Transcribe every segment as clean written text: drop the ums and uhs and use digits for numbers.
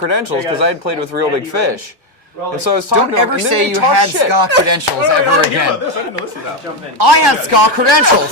credentials because I had played with Real Big Fish. And so I was talking Don't ever say you had ska credentials ever again. I didn't know this was happening. Jump in. I had ska credentials.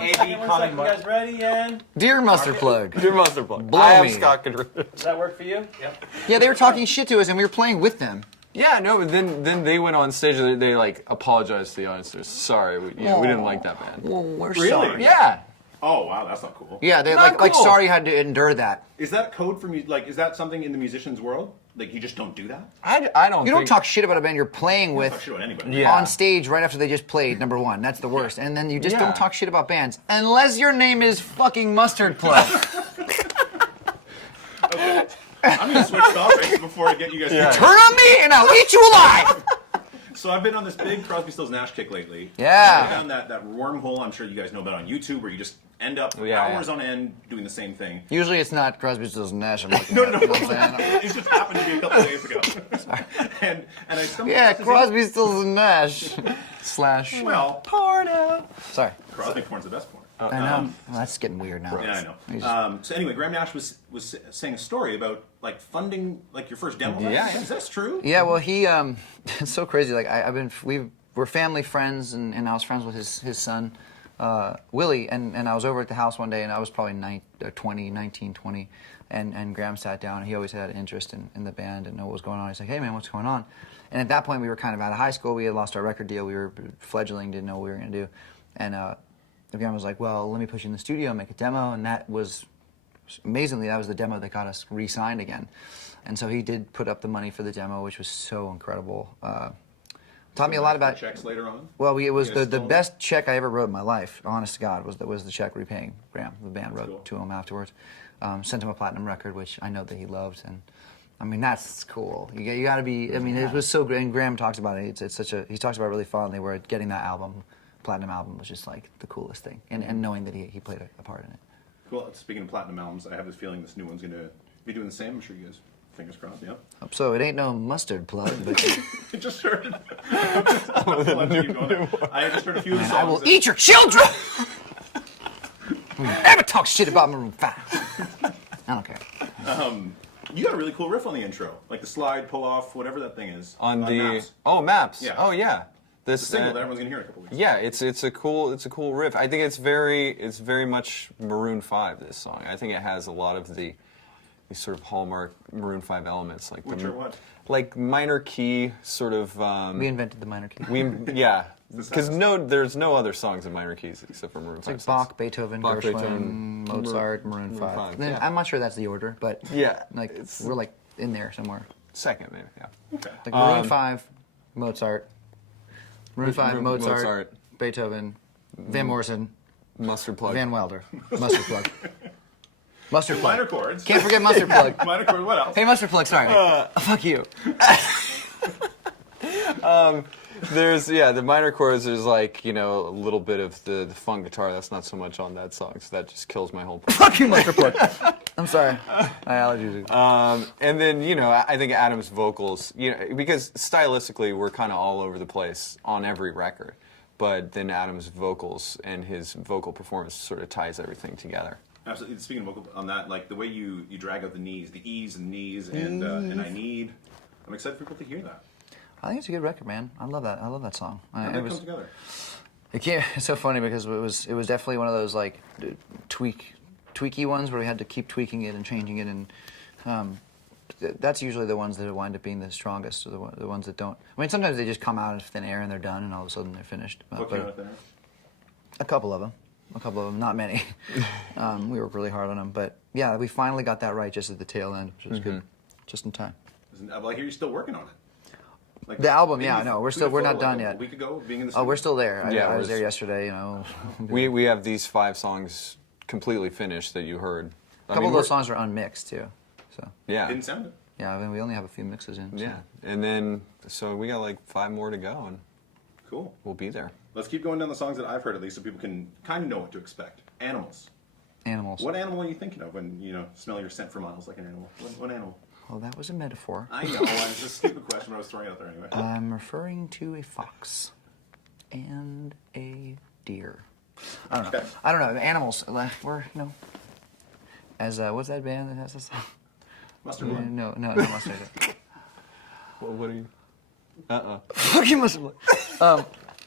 AB coming. You guys ready? And Dear Mustard Plug. Your mustard plug. Blow I have me. Scott credentials. does that work for you? Yep. Yeah, they were talking shit to us, and we were playing with them. Yeah, no, but then they went on stage and they like apologized to the audience. They're sorry, we didn't like that band. Well, we're Really? sorry. Yeah. Oh wow, that's not cool. Yeah, they Not like cool. sorry you had to endure that. Is that code for is that something in the musician's world? Like you just don't do that? I don't You don't think- talk shit about a band you're playing Not with sure on anybody. Yeah. on stage right after they just played, number one. That's the worst. And then you just Yeah. don't talk shit about bands. Unless your name is fucking Mustard Plug. I'm gonna switch topics before I get you guys. Yeah. Turn on me and I'll eat you alive! So I've been on this big Crosby, Stills, Nash kick lately. Yeah. I found that wormhole I'm sure you guys know about on YouTube where you just end up hours on end doing the same thing. Usually it's not Crosby, Stills, Nash. I'm looking No, at, no, you know what I'm saying? It just happened to be a couple days ago. and I stumbled Yeah, across this- Crosby, Stills, and Nash. Slash. Well, Porno. Sorry. Crosby porn's the best porn. I know. Well, that's getting weird now. Yeah, I know. So anyway, Graham Nash was saying a story about like funding like your first demo. Yeah. Is this true? Yeah, well, he it's so crazy. Like we're family friends, and I was friends with his son, Willie, and I was over at the house one day, and I was probably 19, 20, and Graham sat down. He always had an interest in the band and know what was going on. He's like, hey man, what's going on? And at that point, we were kind of out of high school. We had lost our record deal. We were fledgling, didn't know what we were gonna do, and Graham was like, well, let me put you in the studio, make a demo, and that was. Amazingly, that was the demo that got us re-signed again. And so he did put up the money for the demo, which was so incredible. Taught me a lot about... Checks later on? Well, it was the still- best check I ever wrote in my life, honest to God, was the check repaying Graham. The band wrote cool. to him afterwards. Sent him a platinum record, which I know that he loved. And I mean, that's cool. You got to be... I mean, it was so great. And Graham talks about it. It's such a... He talks about it really fondly, where getting that album, platinum album, was just like the coolest thing. And knowing that he played a part in it. Cool. Speaking of platinum albums, I have this feeling this new one's going to be doing the same. I'm sure you guys, fingers crossed, yeah? Hope so. It ain't no mustard plug, but I just heard. I just heard a few of the songs. I will eat your children! Never talk shit about Maroon 5. I don't care. You got a really cool riff on the intro, like the slide, pull off, whatever that thing is. On the Maps. Maps. Yeah. Oh yeah. This The single that everyone's gonna hear in a couple weeks. Yeah, it's a cool riff. I think it's very much Maroon 5. This song. I think it has a lot of these sort of hallmark Maroon 5 elements, like Which are what? Like minor key sort of. We invented the minor key. Yeah, because there's no other songs in minor keys except for Maroon 5. Like Bach, Beethoven, Bach, Gershwin, Beethoven, Mozart, Maroon 5. 5, Then, yeah. I'm not sure that's the order, but Yeah, like we're like in there somewhere. Second maybe. Yeah. Okay. Like Maroon 5, Mozart, Maroon 5, Mozart, Mozart. Beethoven, Van Morrison, Mustard plug. Van Wilder, Mustard Plug, Mustard Minor Plug. chords. Can't forget Mustard Plug. Minor chords. What else? Hey, Mustard Plug. Sorry, fuck you. There's the minor chords. There's like a little bit of the funk guitar. That's not so much on that song, so that just kills my whole point. Fuck you, Mustard Plug. I'm sorry. My allergies. And then I think Adam's vocals, because stylistically we're kind of all over the place on every record, but then Adam's vocals and his vocal performance sort of ties everything together. Absolutely. Speaking of vocal, on that, like the way you drag out the knees, the E's and knees, and I need. I'm excited for people to hear that. I think it's a good record, man. I love that. I love that song. How did that come together? It's so funny because it was definitely one of those like tweaky ones where we had to keep tweaking it and changing it, and that's usually the ones that wind up being the strongest, or the ones that don't. I mean, sometimes they just come out of thin air and they're done, and all of a sudden they're finished. What came out there? A couple of them, not many. We worked really hard on them, but yeah, we finally got that right just at the tail end, which was good, just in time. Well, I hear you're still working on it. Like, The album, maybe yeah, no, we're not done yet. A week ago, being in the Oh, studio. we're still there. Yeah, I was we're there yesterday. We have these 5 songs completely finished that you heard. A couple of those songs are unmixed too. So Yeah. Didn't sound it. yeah, I mean, we only have a few mixes in. So. Yeah, and then so we got like 5 more to go, and Cool. we'll be there. Let's keep going down the songs that I've heard at least, so people can kind of know what to expect. Animals. Animals. What animal are you thinking of when smell your scent for miles like an animal? What animal? Well, that was a metaphor. I know. It's a stupid question, but I was throwing it out there anyway. I'm referring to a fox and a deer. I don't know. Okay. I don't know. Animals. We're as what's that band that has this song? Mustard Blood. No, not mustard. Well, what are you? Fucking mustard blood.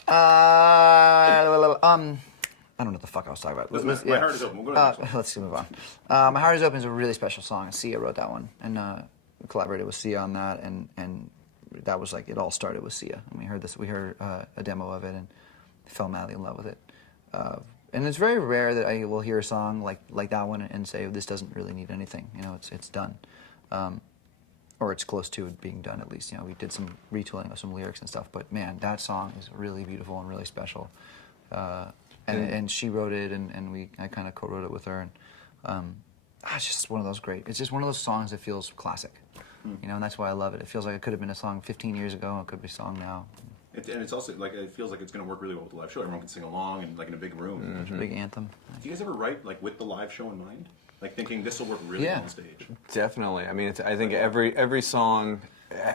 I don't know what the fuck I was talking about. My Heart Is Open. We'll go to the next one. Let's move on. My Heart Is Open is a really special song. Sia wrote that one, and collaborated with Sia on that, and that was like, it all started with Sia. And we heard a demo of it and fell madly in love with it. And it's very rare that I will hear a song like that one and say, this doesn't really need anything. You know, it's done. Or it's close to it being done, at least. You know, we did some retooling of some lyrics and stuff, but man, that song is really beautiful and really special. And she wrote it, and I kind of co-wrote it with her, and it's just one of those it's just one of those songs that feels classic. You know, and that's why I love it. It feels like it could have been a song 15 years ago, and it could be a song now. And it's also like, it feels like it's going to work really well with the live show. Everyone can sing along and like in a big room. It's a big anthem. Do you guys ever write like with the live show in mind? Like thinking this will work really well on stage? Definitely. I mean, I think every song.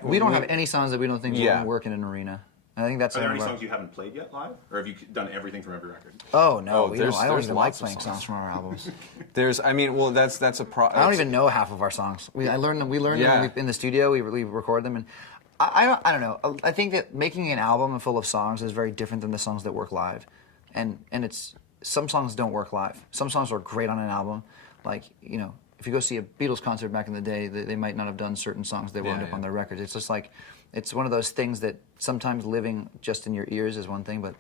We don't have any songs that we don't think will work in an arena. I think that's. Are there any songs you haven't played yet live, or have you done everything from every record? Oh no, Oh, we don't. I don't there's even like lots of playing songs from our albums. That's a problem. I don't even know half of our songs. We learned them in the studio. We record them, and I don't know. I think that making an album full of songs is very different than the songs that work live, and it's some songs don't work live. Some songs are great on an album, like, you know, if you go see a Beatles concert back in the day, they might not have done certain songs that wound up on their records. It's just like, it's one of those things that sometimes living just in your ears is one thing, but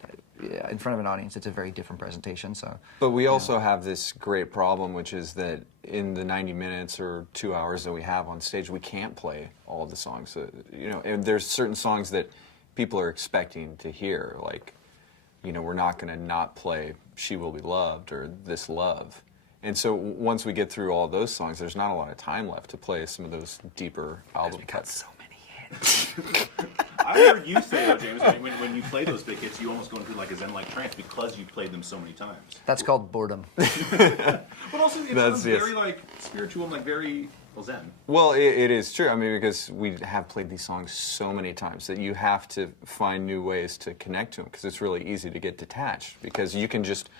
in front of an audience, it's a very different presentation. So, but we also have this great problem, which is that in the 90 minutes or 2 hours that we have on stage, we can't play all of the songs. You know, and there's certain songs that people are expecting to hear, like, you know, we're not going to not play "She Will Be Loved" or "This Love." And so once we get through all those songs, there's not a lot of time left to play some of those deeper album cuts. so many hits. I heard you say, though, James, when you play those big hits, you almost go into like a zen-like trance because you played them so many times. That's called boredom. But also, it's That's- very like spiritual and like very zen. Well, it is true. I mean, because we have played these songs so many times that you have to find new ways to connect to them, because it's really easy to get detached, because you can just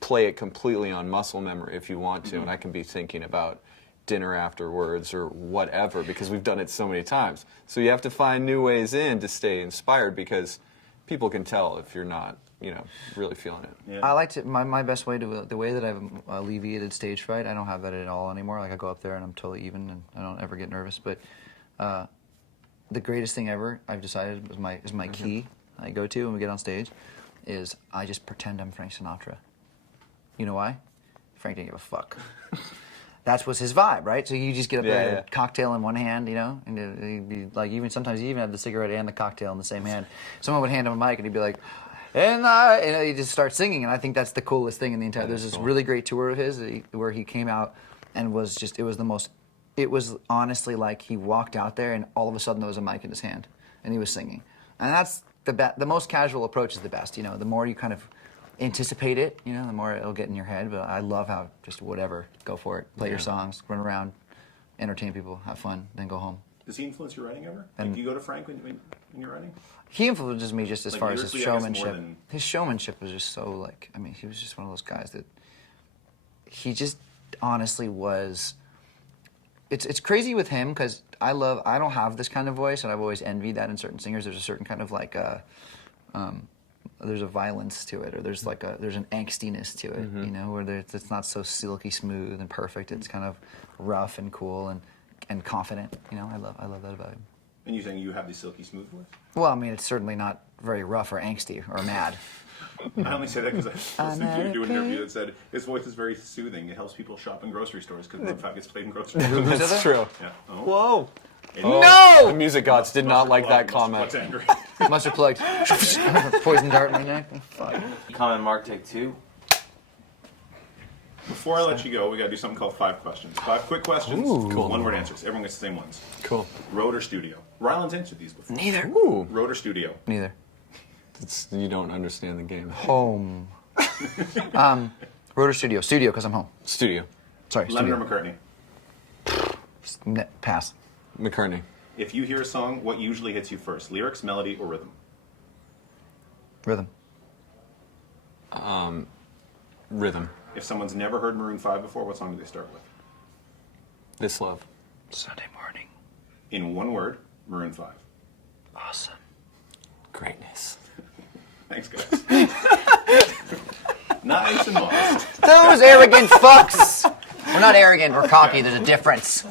play it completely on muscle memory if you want to, and I can be thinking about dinner afterwards or whatever, because we've done it so many times. So you have to find new ways in to stay inspired, because people can tell if you're not, you know, really feeling it. Yeah. I like to, my best way to, the way that I've alleviated stage fright, I don't have that at all anymore. Like, I go up there and I'm totally even and I don't ever get nervous. But the greatest thing ever, I've decided, is my key I go to when we get on stage, is I just pretend I'm Frank Sinatra. You know why? Frank didn't give a fuck. That was his vibe, right? So you just get up there, a cocktail in one hand, you know, and he'd be like, sometimes he even had the cigarette and the cocktail in the same hand. Someone would hand him a mic and he'd be like, and he just starts singing, and I think that's the coolest thing in the entire. There's this really great tour of his where he came out and was just, it was honestly like he walked out there and all of a sudden there was a mic in his hand and he was singing, and that's the most casual approach is the best. You know, the more you kind of anticipate it, you know, the more it'll get in your head. But I love how just whatever, go for it, play your songs, run around, entertain people, have fun, then go home. Does he influence your writing ever? Like, do you go to Frank when you're writing? He influences me just as Like, far as his lyrically, I guess, more showmanship. than- His showmanship was just so, like, I mean, he was just one of those guys that he just honestly was. It's crazy with him because I don't have this kind of voice, and I've always envied that in certain singers. There's a certain kind of like there's a violence to it, or there's an angstiness to it, you know, where it's not so silky smooth and perfect. It's kind of rough and cool and confident. You know, I love that about him. And you saying you have the silky smooth voice? Well, I mean, it's certainly not very rough or angsty or mad. I only say that because I listened to you do an interview that said his voice is very soothing. It helps people shop in grocery stores because Maroon 5 gets played in grocery stores. That's true. Yeah. Oh. Whoa. No! The music gods did not like that comment. Angry. Mustard plugged. Poison dart in my neck. Fuck. Comment mark, take two. Before I let you go, we got to do something called 5 questions. 5 quick questions. Cool. 1-word answers. Everyone gets the same ones. Cool. Road or studio? Ryland's answered these before. Neither. Ooh. Road or studio? Neither. You don't understand the game. Home. Road or studio? Studio, because I'm home. Studio. Sorry, Lennon studio. or McCartney? Pass. McCartney. If you hear a song, what usually hits you first? Lyrics, melody, or rhythm? Rhythm. Rhythm. If someone's never heard Maroon 5 before, what song do they start with? This Love. Sunday morning. In one word, Maroon 5. Awesome. Greatness. Thanks, guys. Nice and modest. Those arrogant fucks. We're not arrogant, we're cocky. There's a difference.